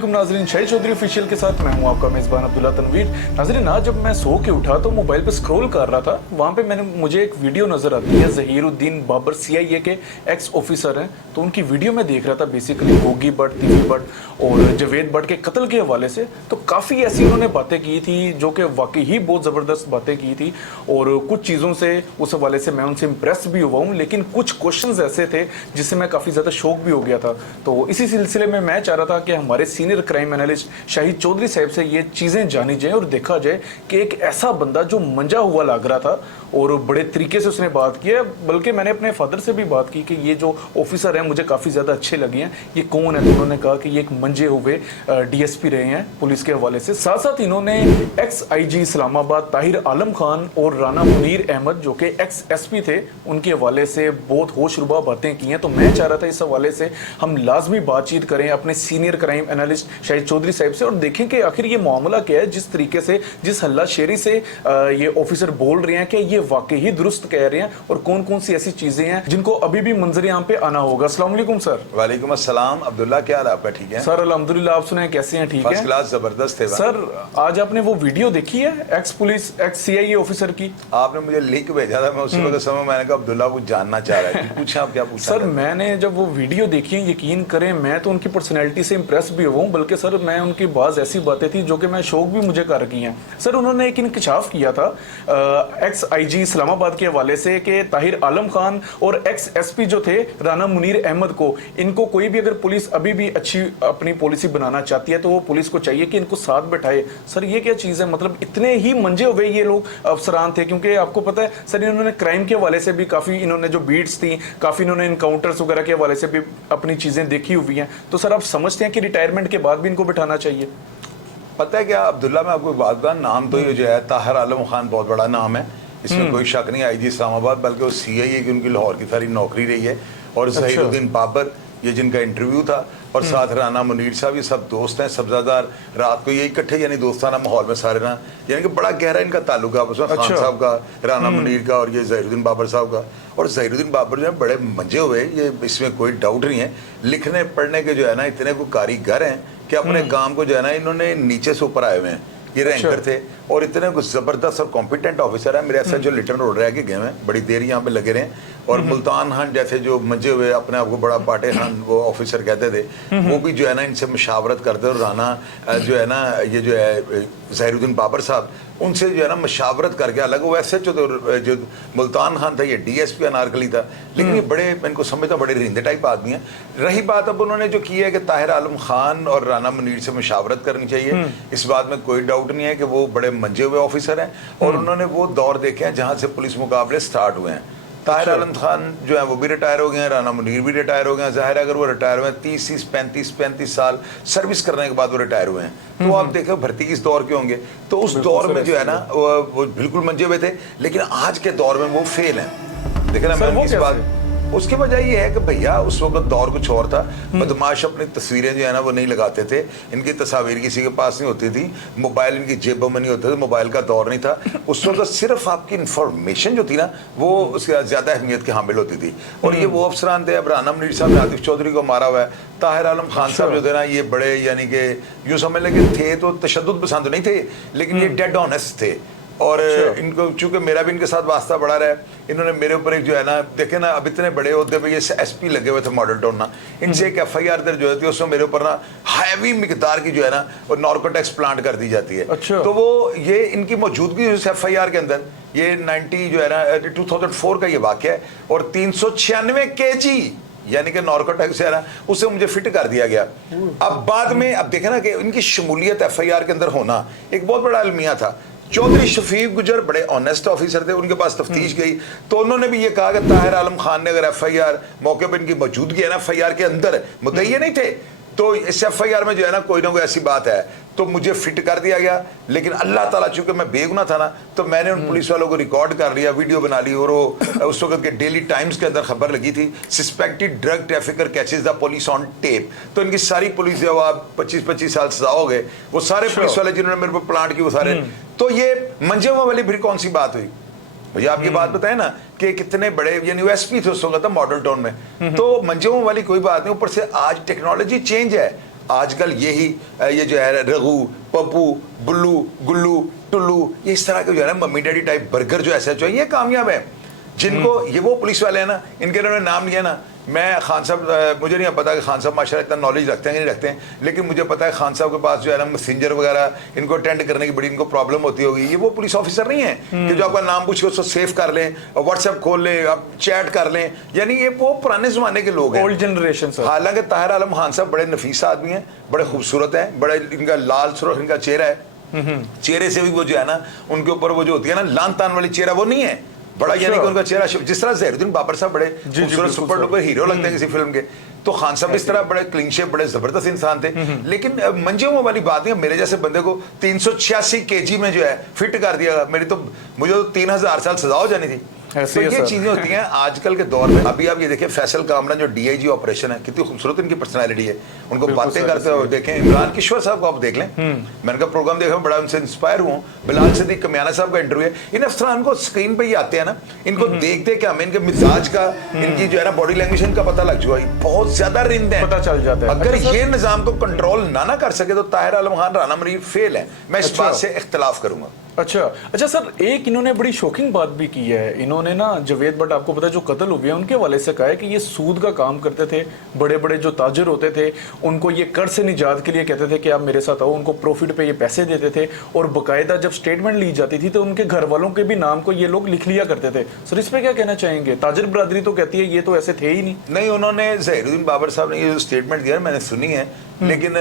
वालेकुम नाजरीन, शाहिद चौधरी ऑफिशियल के साथ मैं हूं आपका मेज़बान अब्दुल्ला तनवीर। नाजरीन, आज जब मैं सो के उठा तो मोबाइल पे स्क्रॉल कर रहा था, वहाँ पे मुझे एक वीडियो नज़र आती है। ज़हीरुद्दीन बाबर CIA के एक्स ऑफिसर हैं, तो उनकी वीडियो में देख रहा था बेसिकली गोगी भट्ट, तिमी भट्ट और जवेद भट्ट के कत्ल के हवाले से। तो काफ़ी ऐसी उन्होंने बातें की थी जो कि वाकई ही बहुत ज़बरदस्त बातें की थी, और कुछ चीज़ों से उस हवाले से मैं उनसे इम्प्रेस भी हुआ हूँ, लेकिन कुछ क्वेश्चंस ऐसे थे जिससे मैं काफ़ी ज़्यादा शौक भी हो गया था। तो इसी सिलसिले में मैं चाह रहा था कि हमारे senior crime analyst Shahid Chaudhry साहब से ये चीज़ें जानी जाए और देखा जाए कि एक ऐसा बंदा जो मंजा हुआ लग रहा था और बड़े तरीके से उसने बात की है। बल्कि मैंने अपने फादर से भी बात की कि ये जो ऑफिसर हैं मुझे काफ़ी ज़्यादा अच्छे लगे हैं, ये कौन है। तो उन्होंने कहा कि ये एक मंजे हुए DSP रहे हैं पुलिस के हवाले से। साथ साथ इन्होंने एक्स IG इस्लामाबाद ताहिर आलम खान और राना मुनीर अहमद जो कि एक्स SP थे, उनके हवाले से बहुत होशरुबा बातें की हैं। तो मैं चाह रहा था इस हवाले से हम लाजमी बातचीत करें अपने senior crime analyst Shahid Chaudhry साहब से और देखें कि आखिर ये मामला क्या है, जिस तरीके से जिस हल्ला शेरी से ये ऑफिसर बोल रहे हैं कि ये वाकई ही दुरुस्त कह रहे हैं, और कौन कौन सी ऐसी चीजें हैं जिनको अभी भी मंजर यहाँ पे आना होगा। अस्सलाम वालेकुम सर। वालेकुम अस्सलाम अब्दुल्ला, क्या हाल है आपका? ठीक है सर, अल्हम्दुलिल्लाह। आप सुनाएं कैसे हैं? ठीक है, फर्स्ट क्लास, जबरदस्त है सर। आज आपने वो वीडियो देखी है x police x CIA officer की? आपने मुझे लिंक भेजा था, मैं उसी वक्त समय मैंने कहा अब्दुल्ला कुछ जानना चाह रहा है, पूछा आप क्या पूछा? सर, मैंने जब वो वीडियो देखी है, यकीन करें मैं तो उनकी पर्सनैलिटी से इम्प्रेस भी हुआ हूँ, बल्कि सर मैं उनकी बाज ऐसी बातें थी जो कि मैं शौक भी मुझे कर रखी हैं। सर, उन्होंने एक इंकशाफ किया था एक्स IG इस्लामाबाद के हवाले से कि ताहिर आलम खान और एक्स SP जो थे राना मुनीर अहमद को, इनको कोई भी अगर पुलिस अभी भी अच्छी अपनी पॉलिसी बनाना चाहती है तो वो पुलिस को चाहिए कि इनको साथ बैठाए। सर, ये क्या चीज़ है? मतलब इतने ही मंजे हुए ये लोग अफसरान थे, क्योंकि आपको पता है सर इन्होंने क्राइम के हवाले से भी काफ़ी, इन्होंने जो बीट्स थी काफ़ी, इन्होंने इनकाउंटर्स वगैरह के हवाले से भी अपनी चीज़ें देखी हुई हैं। तो सर आप समझते हैं कि रिटायरमेंट के बाद भी इनको बिठाना चाहिए? पता है क्या अब्दुल्ला, मैं आपको एक बात बताऊं, नाम तो ये जो है ताहिर आलम खान बहुत बड़ा नाम है, इसमें कोई शक नहीं। IG इस्लामाबाद, बल्कि वो CIA की उनकी लाहौर की सारी नौकरी रही है। और ज़हीरुद्दीन बाबर ये जिनका इंटरव्यू था, और साथ राना मुनीर साहब, ये सब दोस्त हैं, सब्जादार। रात को ये इकट्ठे यानी दोस्ताना माहौल में सारे ना, यानी कि बड़ा गहरा इनका ताल्लुक है आपस में, खान साहब का, राना मुनीर का और ये ज़हीरुद्दीन बाबर साहब का। और ज़हीरुद्दीन बाबर जो है बड़े मंजे हुए, ये इसमें कोई डाउट नहीं है। लिखने पढ़ने के जो है ना इतने को कारीगर हैं कि अपने काम को जो है ना इन्होंने नीचे से ऊपर आए हुए हैं। ये रैंकर थे और इतने कुछ जबरदस्त और कॉम्पिटेंट ऑफिसर है। मेरे SHO लिटन रोड रह के गए हैं, बड़ी देर यहाँ पे लगे रहे। और मुल्तान खान जैसे जो मंजे हुए अपने आप को बड़ा पाटे खान वो ऑफिसर कहते थे, वो भी जो है ना इनसे मशावरत करते। और राना जो है ना, ये जो है ज़हीरुद्दीन बाबर साहब, उनसे जो है ना मशावरत करके, अलग वो SHO तो जो मुल्तान खान था, ये DSP अनारकली था, लेकिन ये बड़े, इनको समझता बड़े रिंदे टाइप आदमी हैं। रही बात अब उन्होंने जो की है कि ताहिर आलम खान और राना मुनीर से मशावरत करनी चाहिए, इस बात में कोई डाउट नहीं है कि वो बड़े मंजे हुए ऑफिसर हैं और उन्होंने वो दौर देखे हैं जहाँ से पुलिस मुकाबले स्टार्ट हुए हैं। ताहिर आलम खान जो है वो भी रिटायर हो गए हैं, राना मुनीर भी रिटायर हो गए हैं। जाहिर है अगर वो रिटायर हुए हैं 30 35 साल सर्विस करने के बाद वो रिटायर हुए हैं, तो आप देखो भर्ती किस दौर के होंगे। तो उस दौर में जो है ना वो बिल्कुल मंजे हुए थे, लेकिन आज के दौर में वो फेल हैं। देखिए ना, मैं इस बात, उसकी वजह ये है कि भैया उस वक्त दौर कुछ और था। बदमाश अपनी तस्वीरें जो है ना वो नहीं लगाते थे, इनकी तस्वीर किसी के पास नहीं होती थी, मोबाइल इनकी जेबों में नहीं होते थे, मोबाइल का दौर नहीं था उस वक्त। सिर्फ आपकी इंफॉर्मेशन जो थी ना वो उसकी ज़्यादा अहमियत की हामिल होती थी। और ये वो अफसरान थे। अब राना मुनीर साहब ने आतिफ चौधरी को मारा हुआ है, ताहिर आलम खान साहब जो थे ना, ये बड़े यानी कि यूँ समझ लें कि थे तो तशद्दुद पसंद नहीं थे, लेकिन ये डेड ऑनेस्ट थे। और इनको चूंकि मेरा भी इनके साथ वास्ता बढ़ा रहा है, इन्होंने मेरे ऊपर एक जो है ना, देखे ना अब इतने बड़े होते पे ये SP लगे हुए थे मॉडल टाउन ना, इनसे एक FIR दर्ज जो होती है उसमें मेरे ऊपर ना हैवी मिकदार की जो है ना वो नार्कोटिक्स प्लांट कर दी जाती है। तो वो ये इनकी मौजूदगी उस FIR के अंदर, ये 90 जो है ना 2004 का ये वाक़या है, और 396 kg यानी कि नार्कोटिक्स है ना, उसे मुझे फिट कर दिया गया। अब बाद में अब देखे ना कि इनकी शमूलियत FIR के अंदर होना एक बहुत बड़ा अलमिया था। चौधरी शफीक गुजर बड़े ऑनेस्ट ऑफिसर थे, उनके पास तफ्तीश गई तो उन्होंने भी ये कहा कि ताहिर आलम खान ने अगर FIR मौके पर इनकी मौजूदगी है ना FIR के अंदर, मुद्दई नहीं थे, तो इस FIR में जो है ना कोई ऐसी बात है, तो मुझे फिट कर दिया गया। लेकिन अल्लाह ताला, चूंकि मैं बेगुनाह था ना, तो मैंने उन पुलिस वालों को रिकॉर्ड कर लिया, वीडियो बना ली। और वो उस वक्त के डेली टाइम्स के अंदर खबर लगी थी, suspected drug trafficker catches the police on tape. तो इनकी सारी पुलिस जो 25 साल सजा हो गए, वो सारे पुलिस वाले जिन्होंने मेरे पर प्लांट की, वो सारे। तो ये मंजेवा वाली फिर कौन सी बात हुई भैया? आप ये बात बताए ना कि कितने बड़े यानी SP थे उस वक्त मॉडल टाउन में, तो मंजेवा वाली कोई बात नहीं। ऊपर से आज टेक्नोलॉजी चेंज है, आजकल यही ये जो है रघु, पप्पू, बुल्लू, गुल्लू, टुल्लू, ये इस तरह के जो है ना मम्मी डैडी टाइप बर्गर जो ऐसे चाहिए, ये कामयाब है। जिनको ये वो पुलिस वाले हैं ना, इनके इन्होंने नाम लिया ना, मैं खान साहब, मुझे नहीं पता कि खान साहब माशाल्लाह इतना नॉलेज रखते हैं कि नहीं रखते हैं, लेकिन मुझे पता है खान साहब के पास जो है ना मैसेंजर वगैरह इनको अटेंड करने की बड़ी इनको प्रॉब्लम होती होगी। ये वो पुलिस ऑफिसर नहीं है कि जो आपका नाम पूछ के उसको सेव कर लें, व्हाट्सएप खोल लें, आप चैट कर लें, यानी ये वो पुराने जमाने के लोग हैं, ओल्ड जनरेशन सर। हालांकि ताहिर आलम खान साहब बड़े नफीस आदमी हैं, बड़े खूबसूरत हैं, बड़े इनका लाल सुर्ख इनका चेहरा है, चेहरे से भी वो जो है ना उनके ऊपर वो जो होती है ना लान तान वाली चेहरा वो नहीं है, बड़ा यानी कि उनका चेहरा जिस तरह जहीरुद्दीन बाबर साहब बड़े खूबसूरत सुपर डुपर हीरो लगते हैं किसी फिल्म के, तो खान साहब इस तरह बड़े क्लीन शेप बड़े जबरदस्त इंसान थे। लेकिन मंजे हुए वाली बात नहीं, मेरे जैसे बंदे को 386 केजी में जो है फिट कर दिया, मेरी तो मुझे तो 3000 साल सजा हो जानी थी। तो ये चीजें होती हैं आजकल के दौर में। अभी आप ये देखिए फैसल कामरान जो डीआईजी ऑपरेशन है, कितनी खूबसूरत इनकी पर्सनालिटी है, उनको बातें करते हुए देखें। इमरान किश्वर साहब को आप देख लें, मैंने कहा प्रोग्राम देखा, बड़ा उनसे इंस्पायर हुआ। बिलाल सिद्दीक कमियाना साहब का इंटरव्यू है। इन अफसरान को स्क्रीन पे ही आते हैं ना, इनको देखते क्या हमें इनके मिजाज का, इनकी जो है ना बॉडी लैंग्वेज इनका पता लग चुका है, बहुत ज्यादा रिंद है, पता चल जाता है। अगर ये निजाम को कंट्रोल ना कर सके तो ताहिर आलम खान, राना मरीर फेल है। मैं इस बात से इख्तलाफ करूंगा। अच्छा सर, एक इन्होंने बड़ी शॉकिंग बात भी की है। इन्होंने ना जवेद बट आपको पता है जो कत्ल हो गया उनके वाले से कहा है कि ये सूद का काम करते थे, बड़े बड़े जो ताजिर होते थे उनको ये कर्ज से निजात के लिए कहते थे कि आप मेरे साथ आओ, उनको प्रॉफिट पे ये पैसे देते थे, और बकायदा जब स्टेटमेंट ली जाती थी तो उनके घर वालों के भी नाम को ये लोग लिख लिया करते थे। सर इस पे क्या कहना चाहेंगे? ताजिर बरादरी तो कहती है ये तो ऐसे थे ही नहीं। उन्होंने जहीरुद्दीन बाबर साहब ने ये जो स्टेटमेंट दिया मैंने सुनी है, लेकिन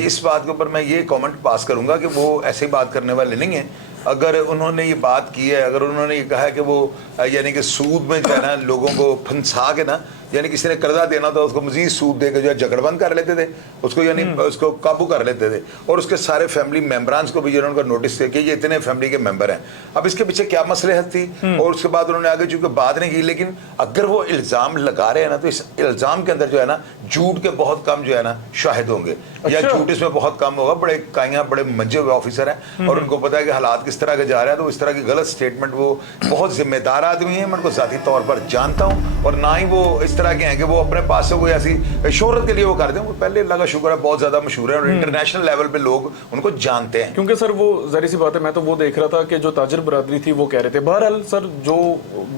इस बात के ऊपर मैं ये कमेंट पास करूंगा कि वो ऐसे ही बात करने वाले नहीं है। अगर उन्होंने ये बात की है, अगर उन्होंने ये कहा है कि वो यानी कि सूद में जो है ना लोगों को फंसा के ना, यानी किसी ने कर्जा देना था उसको मजीद सूद देकर जो है झगड़बंद कर लेते थे उसको, यानी उसको काबू कर लेते थे, और उसके सारे फैमिली मेम्बरान्स को भी जिन्होंने उनका नोटिस किया कि ये इतने फैमिली के मेंबर हैं। अब इसके पीछे क्या मसलहत थी, और उसके बाद उन्होंने आगे चूंकि बात नहीं की, लेकिन अगर वो इल्ज़ाम लगा रहे हैं ना तो इस इल्ज़ाम के अंदर जो है ना झूठ के बहुत कम जो है ना शाहिद होंगे, या झूठ इसमें बहुत कम होगा। बड़े काइयाँ बड़े मंजे हुए ऑफिसर हैं और उनको पता है कि हालात किस तरह के जा रहे हैं, तो इस तरह की गलत स्टेटमेंट, वो बहुत जिम्मेदार आदमी है, मैं उनको ज़ाती तौर पर जानता हूँ, और ना ही वो इस तरह के हैं कि वो अपने पास से कोई ऐसी शोहरत के लिए वो करते हैं। वो पहले अल्लाह का शुक्र है बहुत ज़्यादा मशहूर है और इंटरनेशनल लेवल पे लोग उनको जानते हैं। क्योंकि सर वो जाहिर सी बात है, मैं तो वो देख रहा था कि जो ताजिर बरादरी थी वो कह रहे थे, बहरहाल सर जो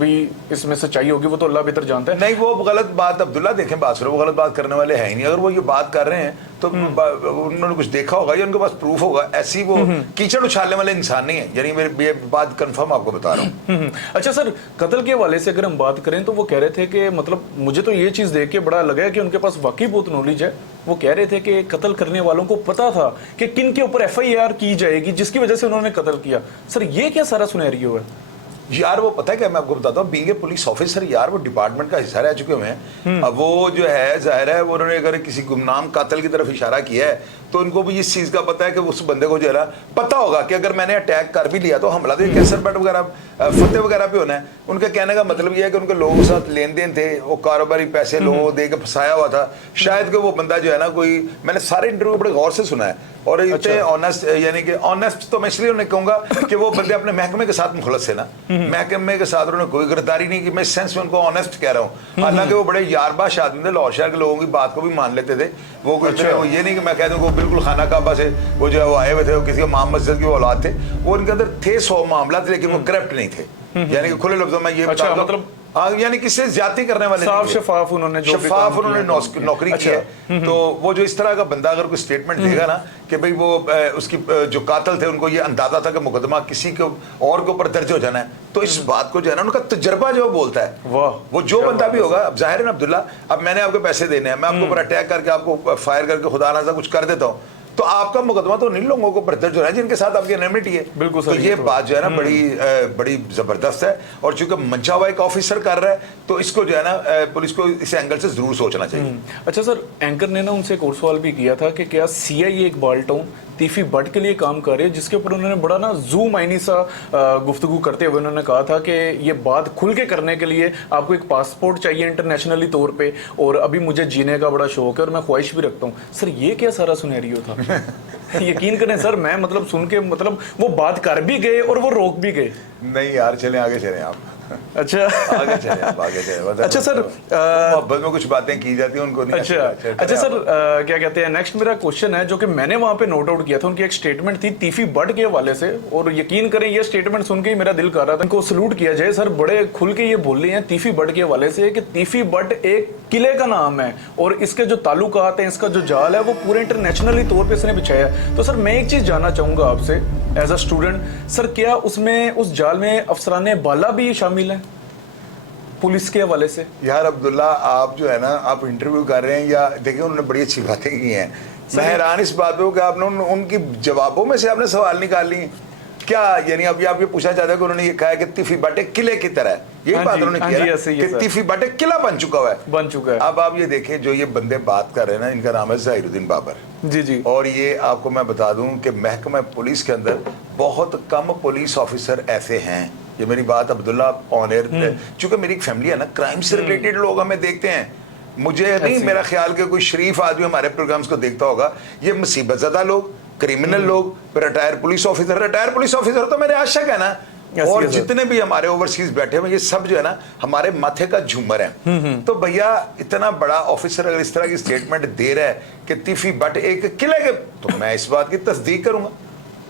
भी इसमें सच्चाई होगी वो तो अल्लाह बेहतर जानता है। नहीं, वो गलत बात अब्दुल्ला देखें, बात सुनो, वो गलत बात करने वाले हैं ही नहीं। अगर वो ये बात कर रहे हैं तो उन्होंने कुछ देखा होगा या उनके पास प्रूफ होगा, ऐसी वो कीचड़ उछालने वाले इंसान नहीं है, यानी मेरी ये बात कंफर्म आपको बता रहा हूँ। अच्छा सर, कत्ल के हवाले से अगर हम बात करें तो वो कह रहे थे कि मतलब मुझे तो ये चीज देख के बड़ा लगा कि उनके पास वाकई बहुत नॉलेज है। वो कह रहे थे कि कत्ल करने वालों को पता था कि किन के ऊपर FIR की जाएगी जिसकी वजह से उन्होंने कत्ल किया। सर ये क्या सारा सिनेरियो है? यार वो पता है क्या, मैं आपको बताता हूँ, बीइंग ए पुलिस ऑफिसर यार वो डिपार्टमेंट का हिस्सा रह चुके हुए हैं। अब वो जो है जाहिर है वो उन्होंने अगर किसी गुमनाम कातिल की तरफ इशारा किया है तो उनको भी इस चीज़ का पता है कि उस बंदे को जो है ना पता होगा कि अगर मैंने अटैक कर भी लिया तो हमला तो कैसर बट वगैरह फतेह वगैरह पे होना है। उनके कहने का मतलब यह है कि उनके लोगों के साथ लेन देन थे, वो कारोबारी पैसे लोगों को दे के फंसाया हुआ था। शायद कि वो बंदा जो है ना कोई, मैंने सारे इंटरव्यू बड़े गौर से सुना है और इतने ऑनेस्ट, यानी कि ऑनेस्ट तो मैं इसलिए उन्हें कहूँगा कि वो बंदे अपने महकमे के साथ मुखलस है ना, महकमे के साथ उन्होंने कोई गिरफ्तारी नहीं की। मैं इस सेंस में उनको ऑनेस्ट कह रहा हूँ। हालांकि वो बड़े यारबाश आदमी थे, लाहौर शहर के लोगों की बात को भी मान लेते थे। वो वो ये नहीं कि मैं कह दूँ वो बिल्कुल खाना काबा से वो जो है वो आए हुए थे, वो किसी मोहम्मद मस्जिद की औलाद थे, वो उनके अंदर थे 100 मामला थे, लेकिन वो करप्ट नहीं थे। यानी कि खुले लफ्जों में ये मतलब यानी किससे ज्यादती करने वाले शफाफ उन्होंने नौकरी की है। तो वो जो इस तरह का बंदा अगर कोई स्टेटमेंट देगा ना कि भाई वो उसकी जो कातिल थे उनको ये अंदाजा था कि मुकदमा किसी के और के ऊपर दर्ज हो जाना है, तो इस बात को जो है ना उनका तजर्बा जो बोलता है, वो जो बंदा भी होगा। अब जाहिर है ना अब्दुल्ला, अब मैंने आपको पैसे देने हैं, मैं आपके ऊपर अटैक करके आपको फायर करके खुदा ना कुछ कर देता हूँ, तो आपका मुकदमा तो उन लोगों को दर्ज हो रहा है जिनके साथ आपकी एनिमिटी है। बिल्कुल तो ये बात जो है ना बड़ी जबरदस्त है, और चूंकि मंचा हुआ एक ऑफिसर कर रहा है तो इसको जो है ना पुलिस को इस एंगल से जरूर सोचना चाहिए। अच्छा सर, एंकर ने ना उनसे एक और सवाल भी किया था कि क्या CIA इकबाल टाउन तीफी बट के लिए काम कर रही है, जिसके ऊपर उन्होंने बड़ा ना जू मायनी सा गुफ्तगू करते हुए उन्होंने कहा था कि ये बात खुल के करने के लिए आपको एक पासपोर्ट चाहिए इंटरनेशनली तौर पे, और अभी मुझे जीने का बड़ा शौक है और मैं ख्वाहिश भी रखता हूँ। सर ये क्या सारा सिनेरियो था? यकीन करें सर, मैं मतलब सुन के मतलब वो बात कर भी गए और वो रोक भी गए। नहीं यार, चलें आगे चलें आप। अच्छा आगे चले आप, आगे चले। मतलब अच्छा सर, मोहब्बत में कुछ बातें की जाती हैं उनको नहीं। अच्छा सर, क्या कहते हैं, नेक्स्ट मेरा क्वेश्चन है जो कि मैंने वहां पे नोट आउट किया था। उनकी एक स्टेटमेंट थी तीफी बट के हवाले से, और यकीन करें ये स्टेटमेंट सुन के ही मेरा दिल कर रहा था इनको सलूट किया जाए। सर बड़े खुल के ये बोल रहे हैं तीफी बट के हवाले से कि तीफी बट एक किले का नाम है और इसके जो ताल्लुकात हैं, इसका जो जाल है वो पूरे इंटरनेशनली तौर पर इसने बिछाया है। तो सर मैं एक चीज जानना चाहूंगा आपसे एज अ स्टूडेंट, सर क्या उसमें उस जाल में अफसराने बाला भी शामिल हैं पुलिस के हवाले से? यार अब्दुल्ला, आप जो है ना, आप इंटरव्यू कर रहे हैं या देखिए, उन्होंने बड़ी अच्छी बातें की हैं। मैं हैरान इस बात पे हूँ कि आपने उनकी जवाबों में से आपने सवाल निकाल लिए क्या? यानी अभी आप ये पूछना चाहते हैं कि उन्होंने ये कहा है कि तीफी बट एक किले की तरह है, यही बात उन्होंने किया कि तीफी बट एक किला बन चुका है, बन चुका है। अब आप ये देखें, जो ये बंदे बात कर रहे हैं ना, इनका नाम है ज़हीरुद्दीन बाबर जी जी। और ये आपको मैं बता दूं कि महकमा पुलिस के अंदर बहुत कम पुलिस ऑफिसर ऐसे हैं, ये मेरी बात अब्दुल्ला ऑन एयर, चूंकि मेरी एक फैमिली है ना, क्राइम से रिलेटेड लोग हमें देखते हैं, मुझे नहीं मेरा ख्याल कि कोई शरीफ आदमी हमारे प्रोग्राम्स को देखता होगा। ये मुसीबत ज़दा लोग, क्रिमिनल लोग, रिटायर पुलिस ऑफिसर तो मेरे आशिक है ना, और जितने भी हमारे ओवरसीज बैठे हुए ये सब जो है ना हमारे माथे का झूमर है। तो भैया इतना बड़ा ऑफिसर अगर इस तरह की स्टेटमेंट दे रहा है कि तीफी बट एक किले के, तो मैं इस बात की तस्दीक करूंगा।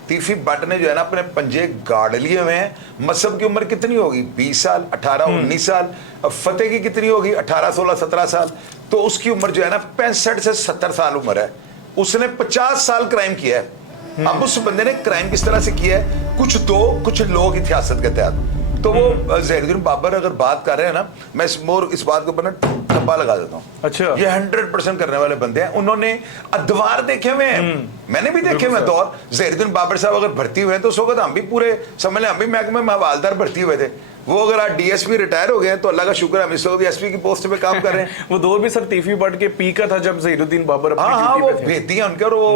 तीफी बट ने जो है ना अपने पंजे गाड़ लिए हुए हैं। मसहब की उम्र कितनी होगी? 20 साल, 18, 19 साल। अब फतेह की कितनी होगी? 18, 16, 17 साल। तो उसकी उम्र जो है ना 65 से 70 साल उम्र है। उसने 50 साल क्राइम किया है। अब उस बंदे ने क्राइम किस तरह से किया है, कुछ लोग इतिहासत के तहत, तो वो ज़हीरुद्दीन बाबर अगर बात कर रहे हैं ना, मैं इस बात के ऊपर ना ठप्पा लगा देता हूँ। अच्छा, ये 100% करने वाले बंदे हैं। उन्होंने अदवार देखे हुए हैं, मैंने भी देखे हुए दौर। ज़हीरुद्दीन बाबर साहब अगर भर्ती हुए हैं तो उस वक्त हम भी पूरे समझ लें, हम भी महकमे में हवालदार भर्ती हुए थे। वो अगर आज डीएसपी रिटायर हो गए हैं तो अल्लाह का शुक्र है, हम इस वक्त एसपी की पोस्ट पे काम कर रहे हैं। वो दौर भी सर तीफी बट के पी का था जब ज़हीरुद्दीन बाबर हाँ वो भेदी है उनके, और वो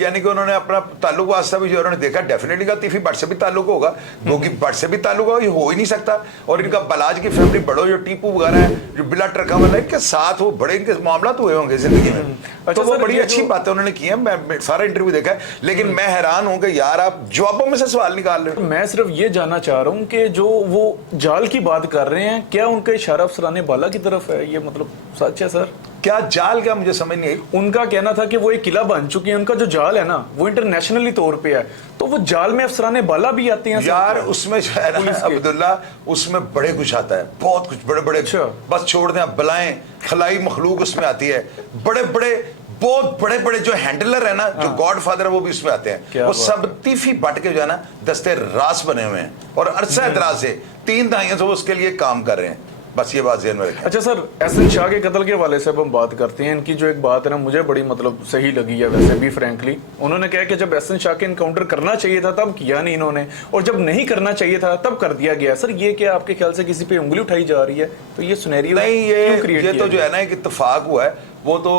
यानी कि उन्होंने अपना ताल्लुक वास्ता भी जो उन्होंने देखा, डेफिनेटली का तीफी बट से भी ताल्लुक होगा, क्योंकि बट से भी ताल्लुक होगा, ये हो ही नहीं सकता। और इनका बलाज की फैमिली बड़ो, जो टीपू वगैरह है, जो बिला ट्रका वाला, इनके साथ वो बड़े इनके मामला तो हुए होंगे जिंदगी में। तो वो बड़ी अच्छी बातें उन्होंने की है, मैं सारा इंटरव्यू देखा है, लेकिन मैं हैरान हूं कि यार आप जवाबों में से सवाल निकाल रहे हो। मैं सिर्फ ये जानना चाह रहा हूं कि जो वो जाल की बात कर रहे हैं, क्या उनका इशारा अफसराने बाला की तरफ है? ये मतलब सच है सर? क्या जाल, क्या मुझे समझ नहीं आई। उनका कहना था कि वो एक किला बन चुकी है, उनका जो जाल है ना वो इंटरनेशनली तौर पे है, तो वो जाल में अफसराने बाला भी आते हैं यार। उसमें जो है ना अब्दुल्ला, उसमें बड़े कुछ आता है, बहुत कुछ, बड़े बड़े, बस छोड़ दें आप, बलाएं खलाई मखलूक उसमें आती है, बड़े बड़े, बहुत बड़े बड़े जो हैंडलर है ना, जो गॉड फादर है, वो भी उसमें आते हैं। वो सब तीफी बट के जो है ना दस्ते रास बने हुए हैं, और अरसा दराज से 3 दहाइयों से वो उसके लिए काम कर रहे हैं। बस ये बात ज़हन में रखें। अच्छा सर, एहसन शाह के कत्ल के हवाले से अब हम बात करते हैं। इनकी जो एक बात है ना, मुझे बड़ी मतलब सही लगी है वैसे भी फ्रैंकली। उन्होंने कहा कि जब एहसन शाह के इनकाउंटर करना चाहिए था तब किया नहीं इन्होंने, और जब नहीं करना चाहिए था तब कर दिया गया। सर ये क्या आपके ख्याल से किसी पे उंगली उठाई जा रही है? तो ये सुनहरी नहीं, ये तो जो है ना एक इत्तेफाक हुआ है। वो तो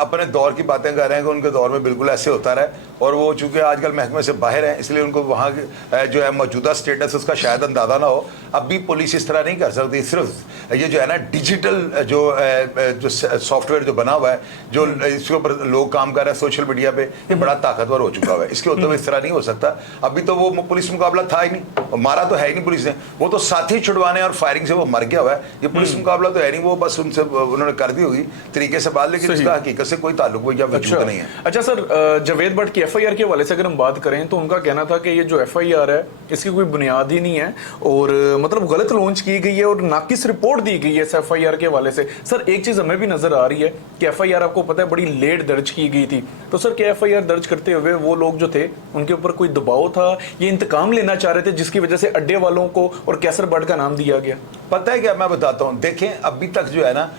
अपने दौर की बातें कर रहे हैं कि उनके दौर में बिल्कुल ऐसे होता रहा, और वो चूंकि आजकल महकमे से बाहर है, इसलिए उनको वहाँ जो है मौजूदा स्टेटस उसका शायद अंदाजा ना हो। अब भी पुलिस इस तरह नहीं कर सकती। सिर्फ ये जो है ना डिजिटल जो सॉफ्टवेयर जो बना हुआ है, जो इसके ऊपर लोग काम कर रहे हैं सोशल मीडिया पे, ये बड़ा ताकतवर हो चुका है। इसके होते हुए इस तरह नहीं हो सकता। अभी तो वो पुलिस मुकाबला था ही नहीं, मारा तो है ही नहीं पुलिस ने, वो तो साथी छुड़वाने और फायरिंग से वो मर गया हुआ है। ये पुलिस मुकाबला तो है नहीं, वो बस उनसे उन्होंने कर दी होगी तरीके से बात, लेकिन इसका हकीकत से कोई ताल्लुक या वजूद नहीं है। अच्छा सर, जावेद भट्ट की एफआईआर के हवाले से अगर हम बात करें तो उनका कहना था कि ये जो एफआईआर है इसकी कोई बुनियाद ही नहीं है, और मतलब गलत लॉन्च की गई है और नाकिस रिपोर्ट दी गई है इस एफआईआर के हवाले से। सर एक चीज हमें भी नजर आ रही है कि एफआईआर आपको पता है बड़ी लेट दर्ज की गई थी, तो सर क्या एफआईआर दर्ज करते हुए वो लोग जो थे उनके ऊपर कोई दबाव था, ये इंतकाम लेना चाह रहे थे जिसकी वजह से अड्डे वालों को और कैसर भट्ट का नाम दिया गया? पता है क्या, मैं बताता हूँ। देखें अभी तक जो है ना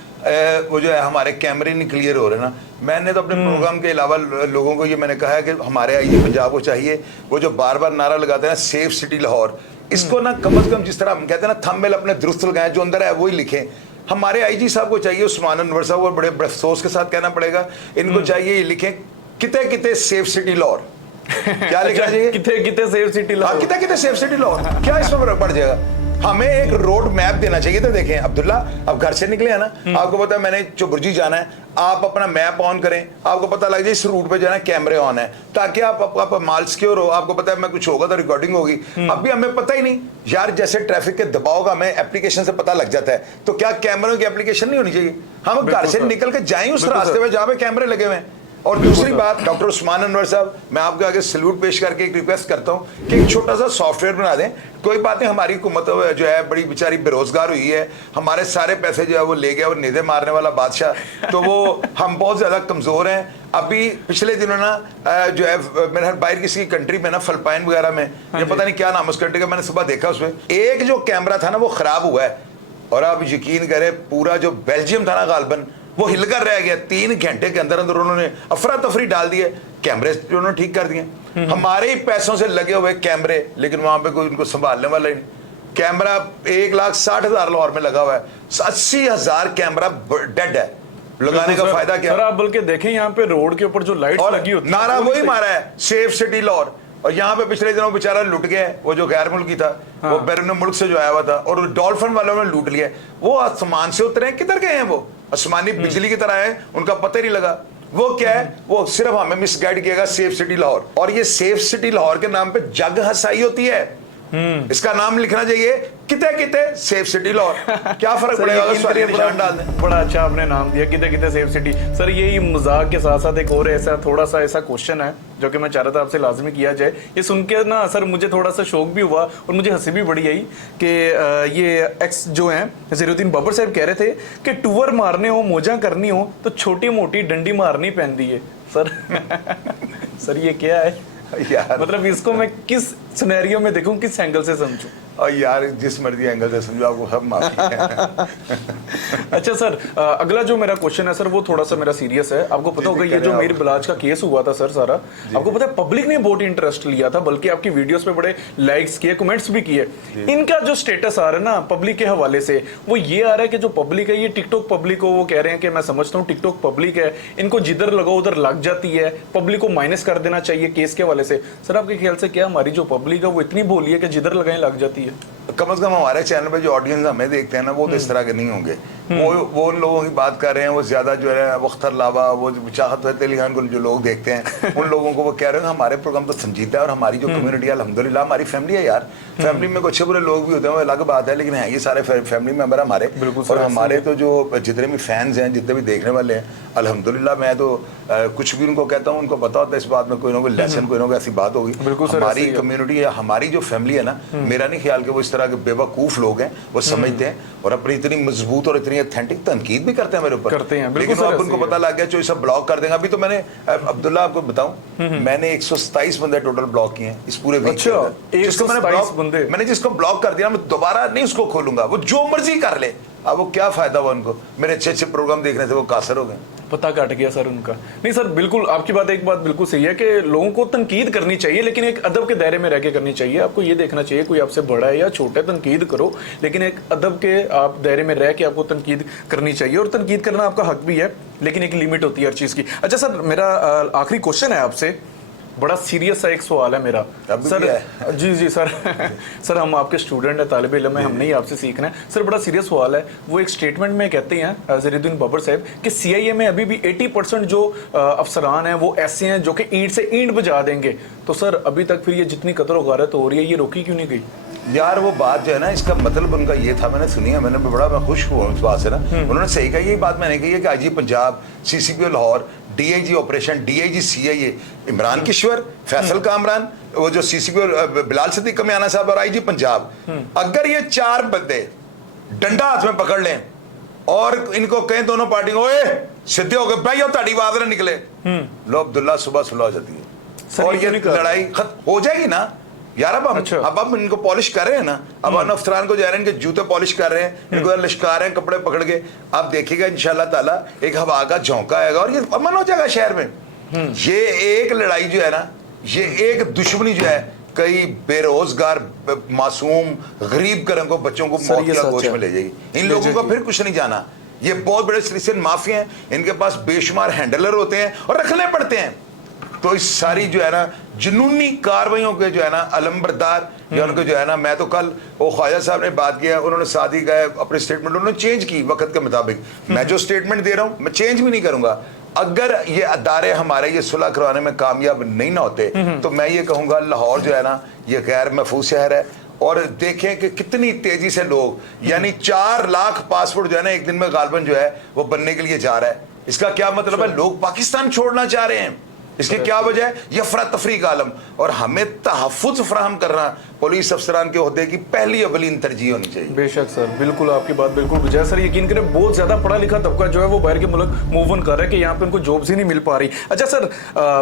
वो जो है हमारे कैमरे नहीं क्लियर हो रहे ना। मैंने तो अपने प्रोग्राम के अलावा लोगों को ये मैंने कहा है कि हमारे आईजी पंजाब को चाहिए, वो जो बार बार नारा लगाते हैं सेफ सिटी लाहौर, इसको ना कम से कम जिस तरह हम कहते हैं ना थंबनेल अपने दुरुस्त लगाएं, जो अंदर है वही लिखें। हमारे आईजी साहब को चाहिए, उस्मान अनवर साहब को बड़े अफसोस के साथ कहना पड़ेगा, इनको चाहिए ये लिखें किते किते सेफ सिटी लाहौर। क्या लिखना चाहिए? किते किते सेफ सिटी लाहौर, किते किते सेफ सिटी लाहौर, क्या इसमें फर्क पड़ जाएगा? हमें एक रोड मैप देना चाहिए था। देखें अब्दुल्ला, अब घर से निकले हैं ना, आपको पता है मैंने चौबुर्जी जाना है, आप अपना मैप ऑन करें, आपको पता लग जाए इस रूट पे जो है ना कैमरे ऑन है, ताकि आपका माल सिक्योर हो। आपको पता है मैं कुछ होगा तो रिकॉर्डिंग होगी। अभी हमें पता ही नहीं यार, जैसे ट्रैफिक के दबाव का हमें एप्लीकेशन से पता लग जाता है, तो क्या कैमरों की एप्लीकेशन नहीं होनी चाहिए? हम घर से निकल के जाएं उस रास्ते में जहां पे कैमरे लगे हुए हैं। और दूसरी बात, डॉक्टर उस्मान अनवर साहब, मैं आपके आगे सैल्यूट पेश करके एक रिक्वेस्ट करता हूं कि एक छोटा सा सॉफ्टवेयर बना दें। कोई बात नहीं, हमारी हुकूमत जो है बड़ी बेचारी बेरोजगार हुई है, हमारे सारे पैसे जो है वो ले गया, और निधे मारने वाला बादशाह, तो वो हम बहुत ज्यादा कमजोर हैं। अभी पिछले दिनों ना जो है मेरे बाहर किसी कंट्री में ना, फिलिपाइन वगैरह में, ये पता नहीं क्या नाम उस कंट्री का, मैंने सुबह देखा, उसमें एक जो कैमरा था ना वो खराब हुआ है, और आप यकीन करें पूरा जो बेल्जियम था ना गालबन, वो हिलकर रह गया। 3 घंटे के अंदर अंदर उन्होंने अफरा तफरी डाल दिए, कैमरे उन्होंने ठीक कर दिए। हमारे ही पैसों से लगे हुए कैमरे, लेकिन वहां पे कोई उनको संभालने वाला ही नहीं। कैमरा 1,60,000 लाहौर में लगा हुआ है, 80,000 कैमरा डेड है। लगाने का फायदा क्या? सर आप बल्कि देखें यहाँ पे रोड के ऊपर जो लाइट लगी होती है, नारा वही मारा है, सेफ सिटी लाहौर। और यहाँ पे पिछले दिनों बेचारा लुट गया, वो जो गैर मुल्की था, वो बैरून मुल्क से जो आया हुआ था, और डॉल्फिन वालों ने लूट लिया। वो आसमान से उतरे, किधर गए हैं? वो आसमानी बिजली की तरह है, उनका पता ही नहीं लगा। वो क्या है? वो सिर्फ हमें मिसगाइड किएगा सेफ सिटी लाहौर। और ये सेफ सिटी लाहौर के नाम पे जग हसाई होती है। इसका नाम लिखना चाहिए किते किते सेफ सिटी लाहौर। क्या फर्क पड़ेगा अगर सारे निशान डाल दें? बड़ा अच्छा आपने नाम दिया, किते किते सेफ सिटी। सर यही मजाक के साथ साथ एक और ऐसा थोड़ा सा ऐसा क्वेश्चन है जो कि मैं चाह रहा था आपसे लाजमी किया जाए। ये सुन के ना सर मुझे थोड़ा सा शौक भी हुआ और मुझे हंसी भी बड़ी आई कि ये एक्स जो हैं ज़हीरुद्दीन बाबर साहब कह रहे थे कि टूर मारने हो, मौजा करनी हो तो छोटी मोटी डंडी मारनी पैंदी है। सर सर ये क्या है यार? मतलब इसको मैं किस सिनेरियो में देखूं, किस एंगल से समझूं? और यार जिस मर्जी एंगल से समझो, आपको सब माफी है। अच्छा सर, अगला जो मेरा क्वेश्चन है सर वो थोड़ा सा मेरा सीरियस है। आपको पता होगा ये जो मीर बिलाज का केस हुआ था सर सारा, आपको पता है पब्लिक ने बहुत इंटरेस्ट लिया था, बल्कि आपकी वीडियोस पे बड़े लाइक्स किए, कमेंट्स भी किए। इनका जो स्टेटस आ रहा है ना पब्लिक के हवाले से, वो ये आ रहा है कि जो पब्लिक है ये टिकटॉक पब्लिक को वो कह रहे हैं कि मैं समझता हूँ टिकटॉक पब्लिक है, इनको जिधर लगाओ उधर लग जाती है, पब्लिक को माइनस कर देना चाहिए केस के हवाले से। सर आपके ख्याल से क्या हमारी जो पब्लिक है वो इतनी भोली है कि जिधर लगाएं लग जाती है? कम से कम हमारे चैनल पे जो ऑडियंस हमें देखते हैं ना, वो तो इस तरह के नहीं होंगे। वो उन लोगों की बात कर रहे हैं, वो ज्यादा जो है वख्तर लावा, वो चाहत फतेह अली खान को जो लोग देखते हैं, उन लोगों को वो कह रहे हैं हमारे प्रोग्राम तो संजीदा है, और हमारी जो कम्युनिटी है अल्हम्दुलिल्लाह हमारी फैमिली है यार। फैमिली में कुछ अच्छे बुरे लोग भी होते हैं, वो अलग बात है, लेकिन है ये सारे फैमिली मेंबर हमारे। और हमारे तो जो जितने भी फैंस हैं, जितने भी देखने वाले हैं, अल्हम्दुलिल्लाह मैं तो कुछ भी उनको कहता हूँ, उनको पता होता है इस बात में कोई ना कोई लेसन, कोई ना कोई ऐसी बात होगी। हमारी कम्युनिटी है, हमारी जो फैमिली है ना, मेरा नहीं ख्याल कि वो इस तरह के बेवकूफ लोग हैं, वो समझते हैं और अपनी इतनी मजबूत और इतनी ऑथेंटिक तनकीद भी करते हैं मेरे ऊपर, करते हैं। लेकिन अब उनको पता लग गया जो सब ब्लॉक कर देंगे। अभी तो मैंने अब्दुल्ला आपको बताऊं, मैंने 127 बंदे टोटल ब्लॉक किए हैं इस पूरे वीक के अंदर। जिसको मैंने जिसको ब्लॉक कर दिया, मैं दोबारा नहीं उसको खोलूंगा, वो जो मर्जी कर ले। अब वो क्या फायदा हुआ उनको, मेरे अच्छे अच्छे प्रोग्राम देखने से वो कासर हो गए। पता काट गया सर उनका। नहीं सर बिल्कुल आपकी बात, एक बात बिल्कुल सही है कि लोगों को तनकीद करनी चाहिए, लेकिन एक अदब के दायरे में रह के करनी चाहिए। आपको ये देखना चाहिए कोई आपसे बड़ा है या छोटा है, तनकीद करो, लेकिन एक अदब के आप दायरे में रह के आपको तनकीद करनी चाहिए, और तनकीद करना आपका हक भी है, लेकिन एक लिमिट होती है हर चीज़ की। अच्छा सर मेरा आखिरी क्वेश्चन है आपसे, बड़ा सीरियस सा एक सवाल है मेरा सर। जी सर सर हम आपके स्टूडेंट हैं, तालिब इल्म हैं, हमने ही आपसे सीखना है सर। बड़ा सीरियस सवाल है। वो एक स्टेटमेंट में कहते हैं ज़हीरुद्दीन बाबर साहब कि CIA में अभी भी 80% जो अफसरान हैं वो ऐसे हैं जो कि ईंट से ईंट बजा देंगे। तो सर अभी तक फिर ये जितनी कत्ल वगारत हो रही है, ये रोकी क्यों नहीं गई? यार वो बात जो है ना, इसका मतलब उनका ये था, मैंने सुनी है, मैं खुश हुआ उस बात से ना। उन्होंने सही कहा, यही बात मैंने कही है कि IG Punjab, CCPO Lahore, DIG operation, DIG CIA Imran Kishwar, Faisal Kamran, वो जो CCPO बिलाल सिद्दीक कमियाना साहब, और IG पंजाब, अगर ये 4 बंदे डंडा हाथ में पकड़ लें और इनको कहें दोनों पार्टी को सीधे हो गए भाई ताड़ी आवाज ना निकले, लो अब्दुल्ला सुबह सुलह हो जाती है और ये लड़ाई खत्म हो जाएगी ना यार। अब हम इनको पॉलिश कर रहे हैं ना, अब अफसरान को जा रहे हैं, इनके जूते पॉलिश कर रहे हैं, इनको लिशकार रहे हैं कपड़े पकड़ के। आप देखिएगा इंशाल्लाह ताला एक हवा का झोंका आएगा और ये अमन हो जाएगा शहर में। ये एक लड़ाई जो है ना, ये एक दुश्मनी जो है, कई बेरोजगार मासूम गरीब करम को बच्चों को मौत की गोश में ले जाएगी। इन लोगों का फिर कुछ नहीं जाना। ये बहुत बड़े सिलिसियन माफिया हैं, इनके पास बेशुमार हैंडलर होते हैं और रखने पड़ते हैं। तो इस सारी जो है ना जुनूनी कार्रवाइयों के जो है ना अलंबरदार या उनको जो है ना, मैं तो कल वो ख्वाजा साहब ने बात किया, उन्होंने साथ ही गए अपने स्टेटमेंट उन्होंने चेंज की वक्त के मुताबिक। मैं जो स्टेटमेंट दे रहा हूँ मैं चेंज भी नहीं करूंगा। अगर ये अदारे हमारे ये सुलह करवाने में कामयाब नहीं ना होते तो मैं ये कहूँगा लाहौर जो है ना ये गैर महफूज शहर है। और देखें कि कितनी तेजी से लोग यानी 4 लाख पासपोर्ट जो है ना एक दिन में गालबन जो है वो बनने के लिए जा रहा है। इसका क्या मतलब है? लोग पाकिस्तान छोड़ना चाह रहे हैं। इसकी क्या वजह है? ये अफरा तफरी का आलम। और हमें तहफ़्फ़ुज़ फराहम करना पुलिस अफसरान के ओहदे की पहली अवलीन तरजीह होनी चाहिए। बेशक सर, बिल्कुल आपकी बात बिल्कुल बुझा सर। यकीन करें बहुत ज्यादा पढ़ा लिखा तबका जो है वो बाहर के मुल्क मूव ऑन कर रहा है कि यहाँ पे उनको जॉब्स ही नहीं मिल पा रही। अच्छा सर,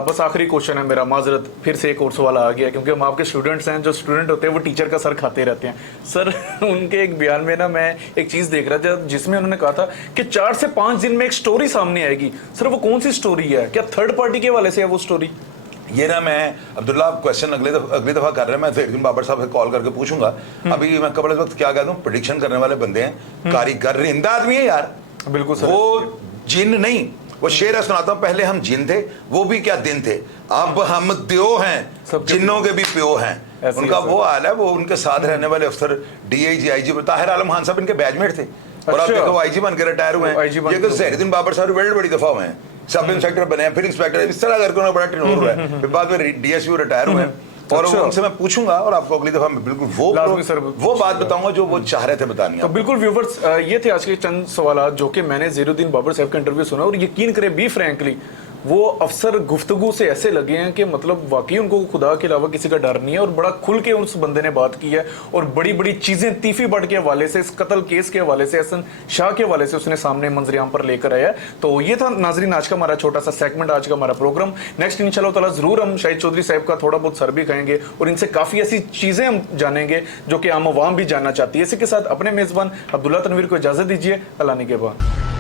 बस आखिरी क्वेश्चन है मेरा, माजरत फिर से एक और सवाल आ गया क्योंकि हम आपके स्टूडेंट्स हैं। जो स्टूडेंट होते हैं वो टीचर का सर खाते रहते हैं सर। उनके एक बयान में ना मैं एक चीज देख रहा था जिसमें उन्होंने कहा था कि 4 से 5 दिन में एक स्टोरी सामने आएगी। सर वो कौन सी स्टोरी है? क्या थर्ड पार्टी के वाले से है वो स्टोरी? ये ना मैं अब्दुल्ला क्वेश्चन अगली दफा कर रहे हैं, मैं ज़हीरुद्दीन बाबर साहब से कॉल करके पूछूंगा। अभी मैं कबल इस वक्त क्या कहता हूँ, प्रेडिक्शन करने वाले बंदे हैं, कारीगर रिंदा आदमी है यार। बिल्कुल सर, वो जिन नहीं, वो शेर है सुनाता हूँ, पहले हम जिन थे वो भी क्या दिन थे, अब हम द्यो हैं, जिन्नों के भी प्यो हैं। उनका वो हाल है। वो उनके साथ रहने वाले अफसर DIG IG ताहिर आलम खान साहब इनके बैचमेट थे और आप देखो IG बन के रिटायर हुए हैं। ये ज़हीरुद्दीन बाबर साहब वर्ल्ड बड़ी दफा हुए हैं, सब इंस्पेक्टर बने हैं, फिर इंस्पेक्टर, इस तरह करके उन्होंने बड़ा टर्नओवर हुआ है। फिर बाद में DSP रिटायर हुए हैं। और उनसे मैं पूछूंगा और आपको अगली दफा मैं बिल्कुल वो बात बताऊंगा जो वो चाह रहे थे बतानी। तो बिल्कुल व्यूवर्स, ये थे आज के चंद सवाल जो कि मैंने ज़हीरुद्दीन बाबर साहब का इंटरव्यू सुना। और यकीन करें बी फ्रैंकली वो अफसर गुफ्तगू से ऐसे लगे हैं कि मतलब वाकई उनको खुदा के अलावा किसी का डर नहीं है। और बड़ा खुल के उस बंदे ने बात की है और बड़ी बड़ी चीजें तीफी बट के हवाले से, इस कत्ल केस के हवाले से, एहसन शाह के हवाले से उसने सामने मंजरियाम पर लेकर आया। तो ये था नाजरीन आज का हमारा छोटा सा सेगमेंट, आज का हमारा प्रोग्राम। नेक्स्ट इंशाल्लाह ताला जरूर हम शाहिद चौधरी साहब का थोड़ा बहुत सर भी खाएंगे और इनसे काफी ऐसी चीजें हम जानेंगे जो कि आम अवाम भी जानना चाहती है। इसी के साथ अपने मेजबान अब्दुल्ला तनवीर को इजाजत दीजिए। अल्लाह निगहबान।